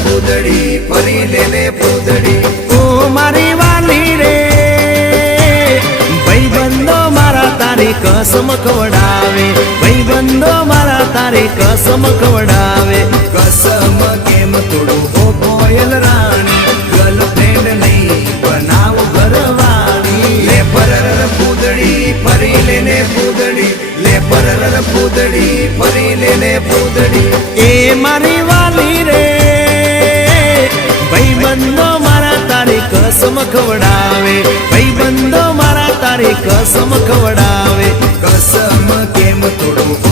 પૂદડી ફરી લેને પૂદડી ઓ મારી વાલી રે ભાઈબંધો મારા તારી કસમ ખવડાવે ભાઈબંધો મારા તારી કસમ ખવડાવે કસમ કેમ તોડું હો કોયલ રાણી ગર્લફ્રેન્ડ નહીં બનાવ ઘરવાળી લે પરર પૂદડી ફરી લેને પૂદડી લે પરર પૂદડી ફરી લેને પૂદડી એ મારી વાલી રે ભાઈબંધો મારા તારી કસમ ખવડાવે ભાઈબંધો મારા તારી કસમ ખવડાવે કસમ કેમ તોડું